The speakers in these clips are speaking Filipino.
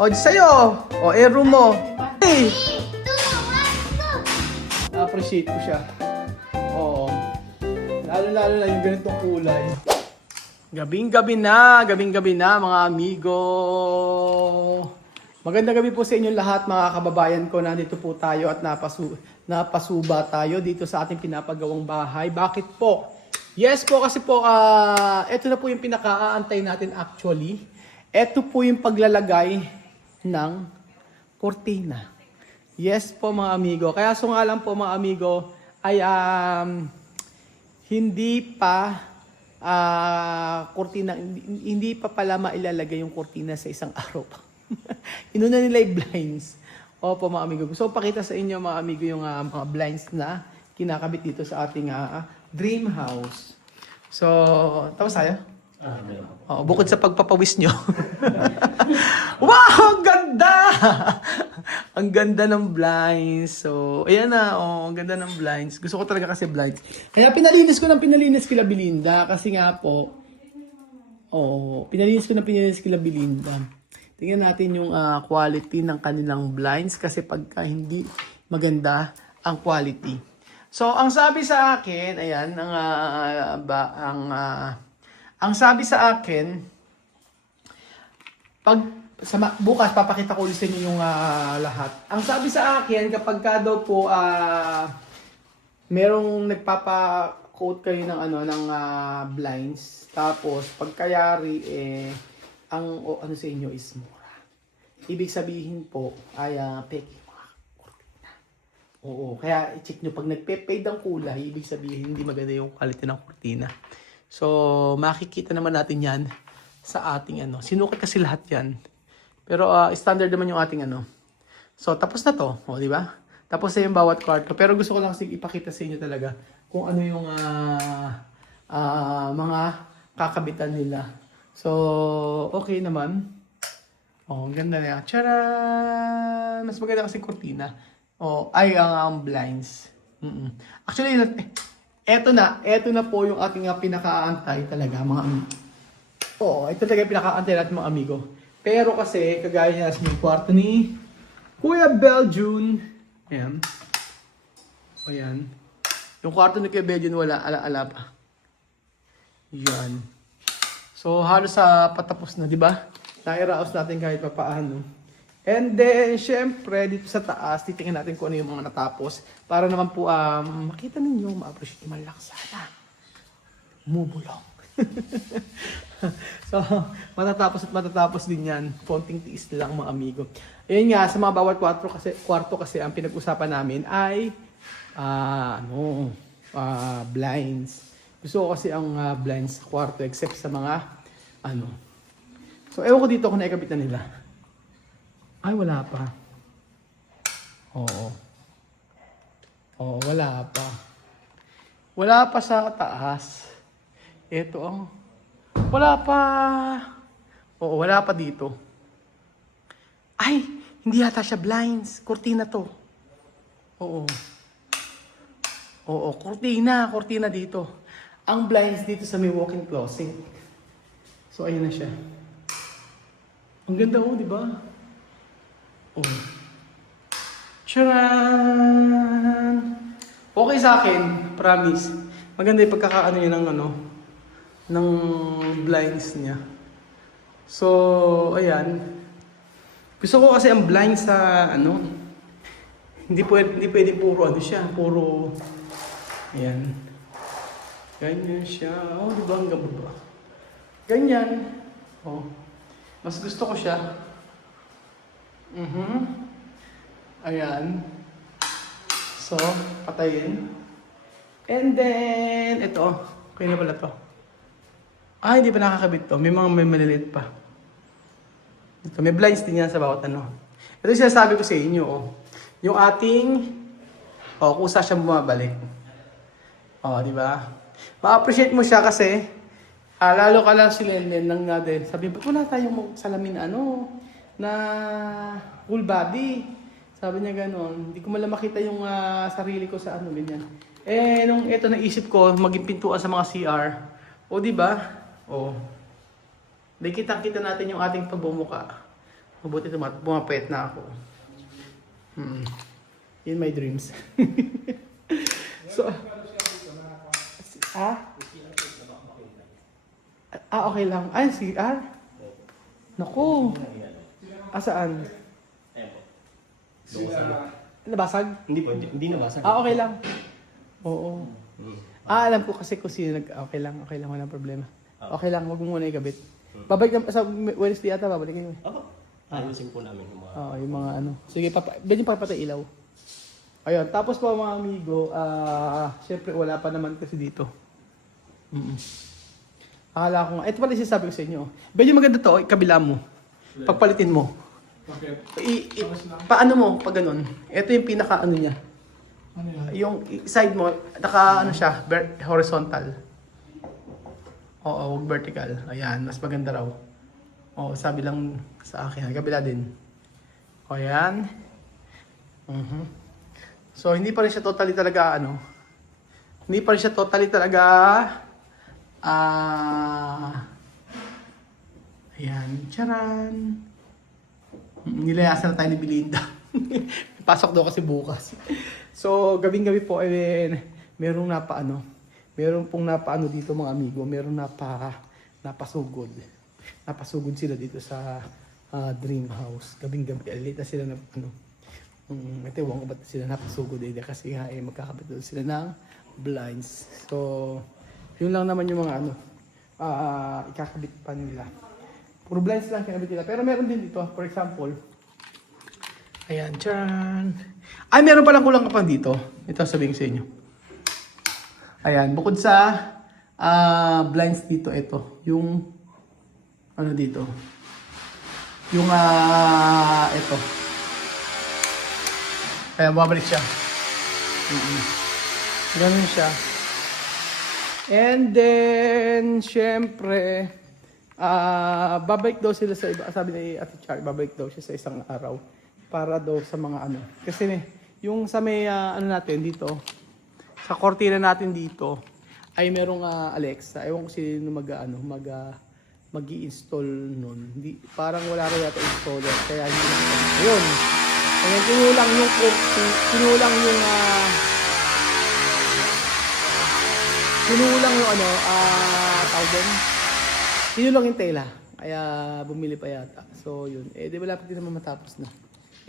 O, sa'yo. O, room mo. Hey! Na-appreciate ko siya. Oo. Lalo-lalo na yung ganitong kulay. Gabing-gabi na mga amigo. Magandang gabi po sa inyo lahat mga kababayan ko. Nandito po tayo at napasuba tayo dito sa ating pinapagawang bahay. Bakit po? Yes po kasi po, ito na po yung pinaka-aantay natin actually. Ito po yung paglalagay ng kortina. Yes po mga amigo. Kaya so nga lang po mga amigo ay hindi pa kortina, hindi pa pala mailalagay yung kortina sa isang araw pa. Inuna nila yung blinds. Opo mga amigo. Gusto ko pakita sa inyo mga amigo yung mga blinds na kinakabit dito sa ating dream house. So, tapos tayo? Bukod sa pagpapawis nyo. Wow! Ang ganda! Ang ganda ng blinds. So, ayan na. Ang ganda ng blinds. Gusto ko talaga kasi blinds. Kaya pinalinis kila Belinda. Kasi nga po, pinalinis kila Belinda. Tingnan natin yung quality ng kanilang blinds kasi pagka hindi maganda ang quality. So, ang sabi sa akin, ayan, ang sabi sa akin, bukas papakita ko ulit sa inyo yung lahat. Ang sabi sa akin, kapag ka daw po merong nagpapa-quote kayo ng blinds, tapos pagkayari ang ano sa inyo is mura. Ibig sabihin po ay peke mga kortina. Oo, kaya i-check nyo pag nagpe-fade ang kulay, ibig sabihin hindi maganda yung quality ng kortina. So, makikita naman natin yan sa ating sinukat kasi lahat yan. Pero standard naman yung ating So, tapos na to, di ba? Tapos na yung bawat kwarto. Pero gusto ko lang kasi ipakita sa inyo talaga kung ano yung mga kakabitan nila. So, okay naman. Ang ganda na. Charan! Mas maganda kasi kortina. Ang blinds. Actually, eto na po yung ating pinaka-aantay talaga, mga amigo. Ito talaga yung pinaka-aantay natin mga amigo. Pero kasi, kagaya niya sa yung kwarto ni Kuya Beljun. Ayan. Ayan. Yung kwarto ni Kuya Beljun wala, ala-ala pa. Yan. So, halos patapos na, di ba? Nairaos natin kahit papaano. And then, syempre, dito sa taas, titingnan natin kung ano yung mga natapos. Para naman po, makita ninyo, ma-appreciate yung malaksana. Mubulong. So, matatapos din yan. Konting tiis lang, mga amigo. Ayun nga, sa mga bawat kwarto kasi ang pinag-usapan namin ay, blinds. Gusto ko kasi ang blinds sa kwarto except sa mga So, ewan ko dito kung naikabit na nila. Ay, wala pa. Wala pa. Wala pa sa taas. Ito wala pa. Wala pa dito. Ay, hindi yata siya blinds. Kortina to. Kortina dito. Ang blinds dito sa may walk-in closet. So, ayun na siya. Ang ganda di ba? Charan! Okay sa akin, promise. Maganda yung pagkakaano niya ng blinds niya. So, ayan. Gusto ko kasi ang blinds sa hindi pwede puro siya, puro ayan. Ganyan siya. Di ba ang gaba? Ganyan. Mas gusto ko siya. Ayan. So, patayin. And then, ito. Okay na pala to. Hindi pa nakakabit to. May maliliit pa. Ito, may blinds din yan sa bawat Ito yung sinasabi ko sa inyo. Yung ating, kusa siyang bumabalik. Di ba? Ma-appreciate mo siya kasi, lalo ka lang si Lenlen lang natin. Sabi ba, wala tayong salamin na full body. Sabi niya gano'n. Hindi ko malang makita yung sarili ko sa ganyan. Nung ito naisip ko, maging pintuan sa mga CR. Di ba? Di kitang-kita natin yung ating pagbumuka. Mabuti pumapayat na ako. In my dreams. So, okay lang. Ay, naku. Saan? Nabasag? Hindi nabasag. Okay lang. Oo. Alam ko kasi kung sino okay lang, walang problema. Okay lang, wag mo muna ikabit. Babalik na, sa Wednesday ata, babalikin mo. Ayusin po namin yung mga... Yung mga ano. Sige, pwede papatay ilaw. Ayun, tapos po mga amigo, syempre wala pa naman kasi dito. Akala ko nga, ito pala sinasabi ko sa inyo. Medyo maganda to, kabila mo. Pagpalitin mo. Okay. Paano mo, pag ganun? Ito yung pinaka ano niya. Ano yan? Yung side mo, naka ano siya, horizontal. Oo, wag vertical. Ayan, mas maganda raw. Oo, sabi lang sa akin, kabila din. O yan. So, hindi pa rin siya totally talaga, hindi pa rin siya totally talaga, ayan, charan. Nilayasan na tayo ni Belinda. Pasok daw kasi bukas. So, gabing-gabi po, merong meron pong napaano dito mga amigo, merong napasugod. Napasugod sila dito sa dream house. Gabing-gabi, late na sila ewan ko ba't sila napasugod kasi nga magkakabit doon sila ng blinds. So, yun lang naman yung mga ikakabit pa nila. Puro blinds lang kinabit nila. Pero meron din dito, for example, ayan, tcharan. Ay, meron palang kulang kapag dito. Ito sabihin ko sa inyo. Ayan, bukod sa blinds dito, ito. Yung, dito. Yung, ito. Ayan, babalik siya. Ganun siya. And then, syempre, babalik daw sila sa iba. Sabi ni Ate Char, babalik daw siya sa isang araw. Para daw sa mga Kasi yung sa may, natin dito, sa kortina natin dito, ay merong Alexa. Ewan ko sino mag-i-install nun. Parang wala rin yata installer. Kaya hindi nakikita. Ayun. Ayan, kinulang yung tawag doon. Kinulang yung tela. Kaya bumili pa yata. So yun. Di ba lapit din naman matapos na.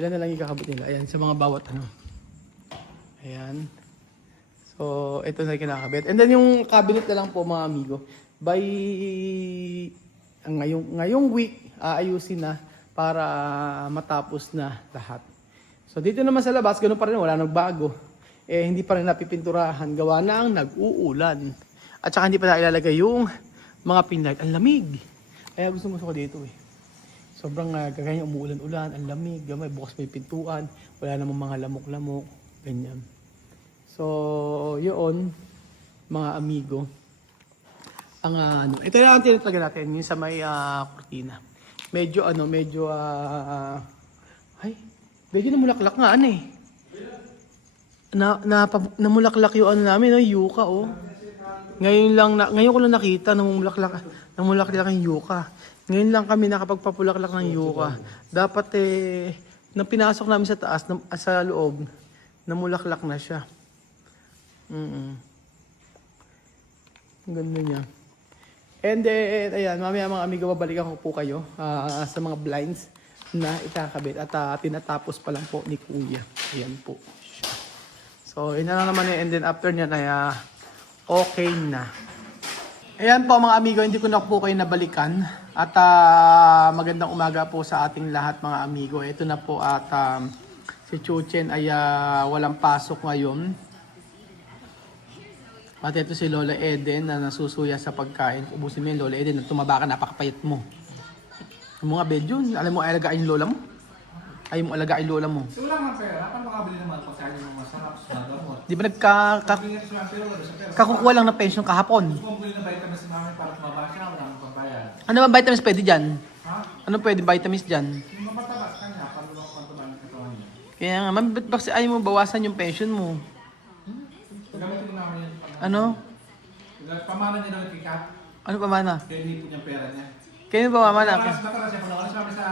Ilan na lang ikakabot nila. Ayan, sa mga bawat Ayan. So, ito na kinakabit. And then yung cabinet na lang po mga amigo. By ngayong week, aayusin na para matapos na lahat. So dito naman sa labas, ganoon pa rin, wala nagbago. Hindi pa rin napipinturahan, gawa na ang nag-uulan. At saka hindi pa na ilalagay yung mga pin light. Ang lamig. Kaya gusto ko dito Sobrang kagaya umuulan-ulan, ang lamig, may bukas may pintuan, wala namang mga lamok-lamok, ganyan. So, yun, mga amigo. Ito lang ang tinataga natin, yung sa may kortina. Medyo namulaklak nga namulaklak yung namin, yuka Ngayon ko lang nakita namulaklak yung yuka. Ngayon lang kami nakapagpapulaklak ng yuka. Dapat nang pinasok namin sa taas, sa loob, namulaklak na siya. Ang ganda niya. And then, ayan, mamaya mga amigo, babalikan ko po kayo sa mga blinds na itakabit at tinatapos pa lang po ni Kuya. Ayan po. So, yun na lang naman and then after niya na okay na. Ayan po mga amigo, hindi ko na po kayo nabalikan at magandang umaga po sa ating lahat mga amigo. Ito na po at si Chuchen ay walang pasok ngayon. At ito si Lola Eden na nasusuya sa pagkain. Ubusin mo yun, Lola Eden, tumaba ka, napakapayat mo. Yung mga bed yun, alam mo alagain yung lola mo? Ayaw mo alagain lola mo. So wala nga pera, paano makabili ng mga pagkain ng masarap sa gamot? Di ba kakukuha lang ng pension kahapon? Gusto mo bili ng vitamins si mami para tumaba siya, wala nang pambayad. Ano ba vitamins pwede dyan? Ha? Ano pwede vitamins dyan? Yung mapatabas kanya, para lang pantubang yung katawan niya. Kaya nga, mami, ba't kasi ayaw mo bawasan yung pension mo? Gamitin ko naman yun. Ano? Pamana niya na nagkika, Ano pa mana? kaya hindi po niya pera niya. Kaya pa mamana? Nakala siya, kung nakala siya sa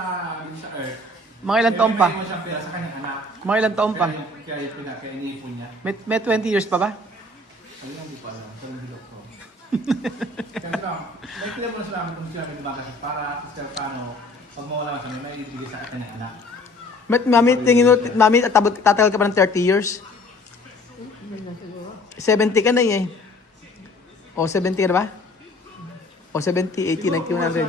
Mga ilang taon pa? May mo siyang pera sa kanyang anak. Mga ilang taon pa? Kaya yung pinaka-inipon niya. May 20 years pa ba? Ayun ang hindi pa alam. Pero hindi ko. Kasi lang, may kaya mo na sila kung sila may lumakas para kasi paano pag mawala ka may ibigay sa kanyang anak. Mami, tingin mo, mami, tatagal ka pa ng 30 years? 70 ka na eh. O, 70 ka na ba? O, 70, 80, 90, 100.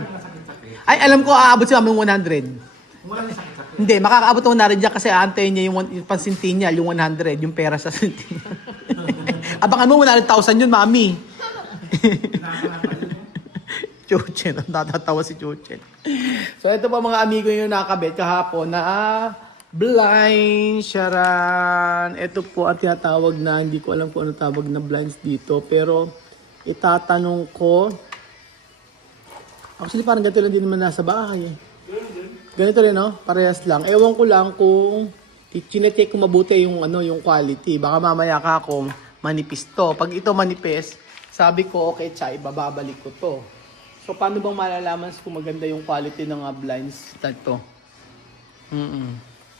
Ay, alam ko, aabot si mami ng 100. Wala niya sakit-sakit. Hindi, makakaabot ng 100 dyan kasi aantayin niya yung pansintinyal, yung 100, yung pera sa sintinyal. Abangan mo, 100,000 yun, mami. Chuchen, ang natatawa si Chuchen. So, ito pa mga amigo yung nakakabit kahapon na blind sharan. Ito po ang tinatawag na, hindi ko alam kung ano tawag na blinds dito, pero itatanong ko, actually parang ganito lang din naman nasa bahay eh. Ganito rin, no? Parehas lang. Ewan ko lang kung chinecheck ko mabuti yung ano, yung quality. Baka mamaya ka ako manipis to. Pag ito manipis, sabi ko, okay, tsaka ibababalik ko to. So, paano bang malalaman kung maganda yung quality ng blinds na to?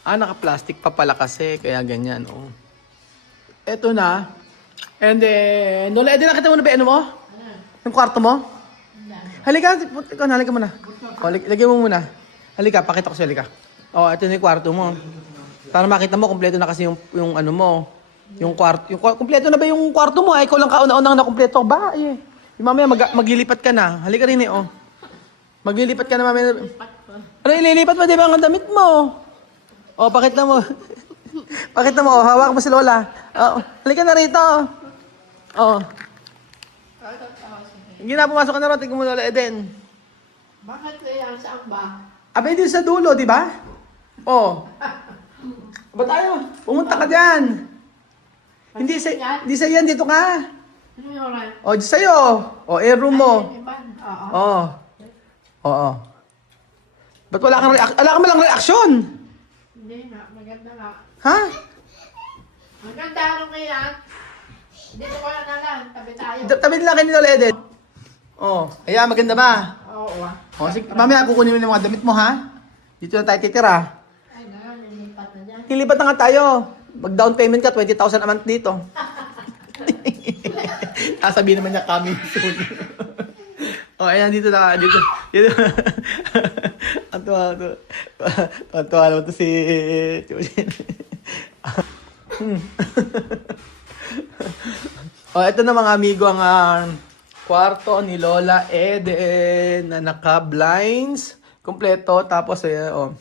Naka-plastic pa pala kasi, kaya ganyan, oh. Ito na. And then, Lola, nakita mo na ba ano mo? Yung kwarto mo? Halika, ikaw na, halika muna. O, lagyan mo muna. Halika, pakita ko sa'yo, halika. O, ito na yung kwarto mo. Para makita mo, kumpleto na kasi yung ano mo. Yung kwarto, kumpleto na ba yung kwarto mo? Ay, ikaw lang kauna-unang na kumpleto. Ba, eh. Mamaya maglilipat ka na. Halika rin eh, oh. Maglilipat ka na mamaya. Ano, ililipat mo, di ba ang damit mo? O, pakita mo. Pakita mo, oh, hawak mo si Lola. Oh, halika na rito. Oh. Hindi na, pumasok ka na rin. Tingnan mo, Lola Eden. Bakit kaya saan ba? Abay, dito sa dulo, di ba? Oh. Ba tayo? Pumunta ka dyan. Hindi sa yan, dito ka. Ano yung oras? O, di sa'yo. O, room mo. Oo. Oo. Ba't wala kang wala kang malang reaksyon? Hindi na, maganda nga. Ha? Maganda ano kaya? Dito ko na lang, tabi tayo. Tabi lang kayo ni Lola Eden. Oh, ayan, maganda ba? Oo. O, sige, mamaya kukunin mo yung mga damit mo, ha? Dito na tayo titira. Ay, nilipat na dyan. Lilipat na nga tayo. Mag-down payment ka, 20,000 a month dito. Sasabihin naman niya coming soon. O, ayan, dito na, dito. Ang tuwa naman to si Chuchen. O, ito na mga amigo ang kwarto ni Lola Eden na naka-blinds. Kompleto. Tapos, ayan, o.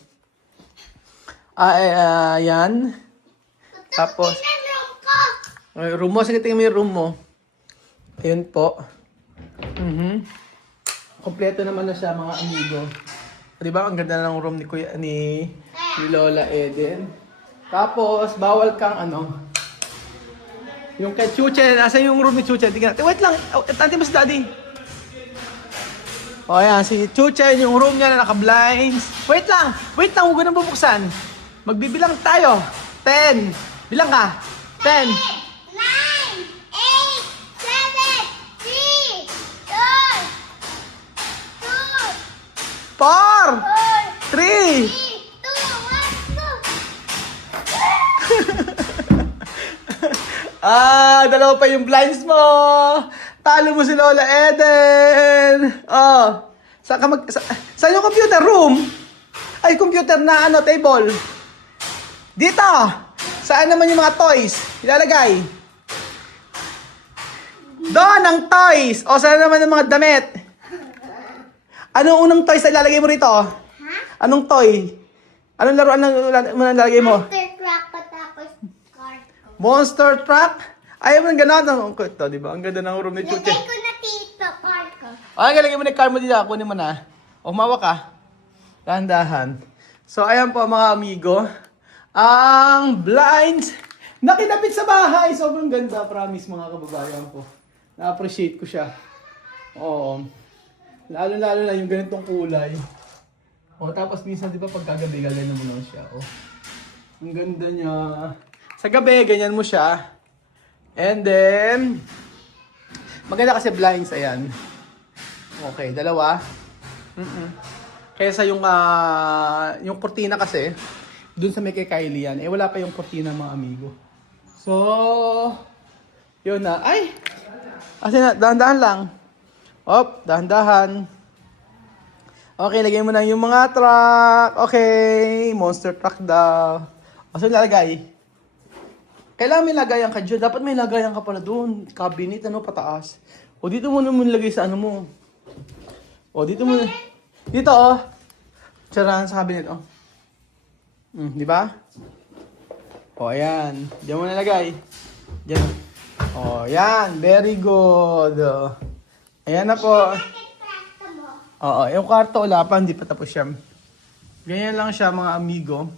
Ayan. Tapos, room mo. Sige, tingnan mo yung room mo. Ayun po. Kompleto naman na siya, mga amigo. Diba? Ang ganda ng room ni Lola Eden. Tapos, bawal kang ano. Yung kay Chuchen. Asa yung room ni Chuchen? Tingnan natin. Wait lang. Tante mo si Daddy. O, ayan. Si Chuchen, yung room niya na naka-blinds. Wait lang. Wait lang. Huwag ko nang bubuksan. Magbibilang tayo. 10. Bilang ka. 10. 4, 3. Dalawa pa yung blinds mo. Talo mo si Lola Eden. Oh. Saan yung computer room? Ay, computer na ano, table. Dito. Saan naman yung mga toys? Ilalagay. Doon ang toys. O, saan naman yung mga damit? Anong unang toys na ilalagay mo rito? Ha? Anong toy? Anong laruan na ilalagay mo? Monster truck patapos car ko. Monster truck? Ayaw mo ng gano'n. Ito, di ba? Ang ganda ng room ni Chuchen. Lagay ko na dito, car ko. Okay, lagay mo na yung car mo dito. Kunin mo na. O, humawak ka. Dahan-dahan. So, ayan po mga amigo. Ang blinds na kinapit sa bahay. Sobrang ganda. Promise mga kababayan ko. Na-appreciate ko siya. Oo. Lalo-lalo na yung ganitong kulay. O, tapos minsan, di ba, pagkagabi, gagawin mo lang siya. O, ang ganda niya. Sa gabi, ganyan mo siya. And then, maganda kasi blinds, ayan. Okay, dalawa. Kaysa yung kurtina kasi, dun sa may kay Kylie yan, wala pa yung kurtina mga amigo. So, yun na. Ay! Kasi na, dahan-dahan lang. Op, dahan-dahan. Okay, lagay mo na yung mga truck. Okay, monster truck daw. O, saan lalagay? Kailangan may lagayan ka dyan. Dapat may lagayan ka pala doon. Cabinet, pataas. O, dito mo naman lagay sa ano mo. O, dito mo. Dito, oh. Tsaran sa cabinet, oh. Di ba? O, ayan. Diyan mo nalagay. Diyan. O, ayan. Very good. Ayan na po. Oo, yung kwarto wala pa. Hindi pa tapos siya. Ganyan lang siya, mga amigo.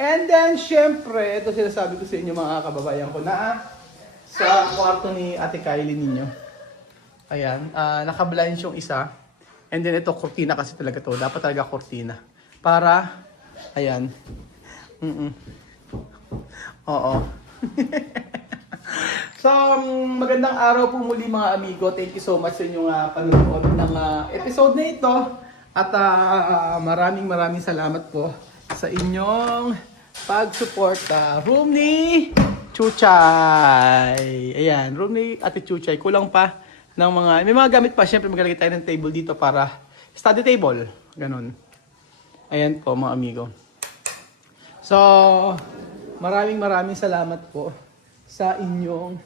And then, syempre, ito sinasabi ko sa inyo mga kababayan ko na sa kwarto ni Ate Kylie ninyo. Ayan, naka-blinds yung isa. And then ito, kurtina kasi talaga to. Dapat talaga kurtina. Para, ayan. Oo. So, magandang araw po muli mga amigo. Thank you so much sa inyong panonood ng episode na ito. At maraming salamat po sa inyong pag-support room ni Chuchay. Ayan, room ni Ate Chuchay. Kulang pa ng mga, may mga gamit pa. Siyempre maglalagay tayo ng table dito para study table. Ganon. Ayan po mga amigo. So, maraming salamat po sa inyong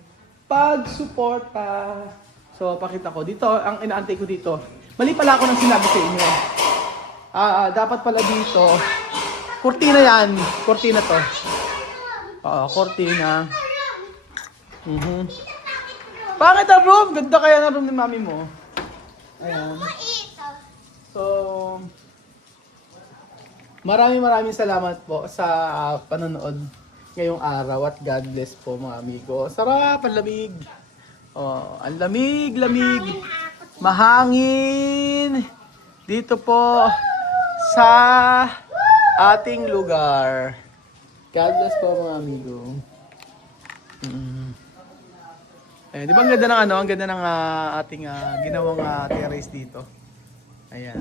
pag-suporta. So, pakita ko. Dito, ang inaantay ko dito. Mali pala ako nang sinabi sa inyo. Dapat pala dito. Kurtina yan. Kurtina to. Oo, kurtina. Pangit ang room. Ganda kaya ng room ni mami mo. Ayan. So, maraming salamat po sa panonood ngayong araw at God bless po mga amigo. Sarap, ang lamig. Oh, ang lamig. Mahangin. Dito po sa ating lugar. God bless po mga amigo. Ayan, di ba ang ganda ng ang ganda ng ating ginawang terrace dito. Ayan.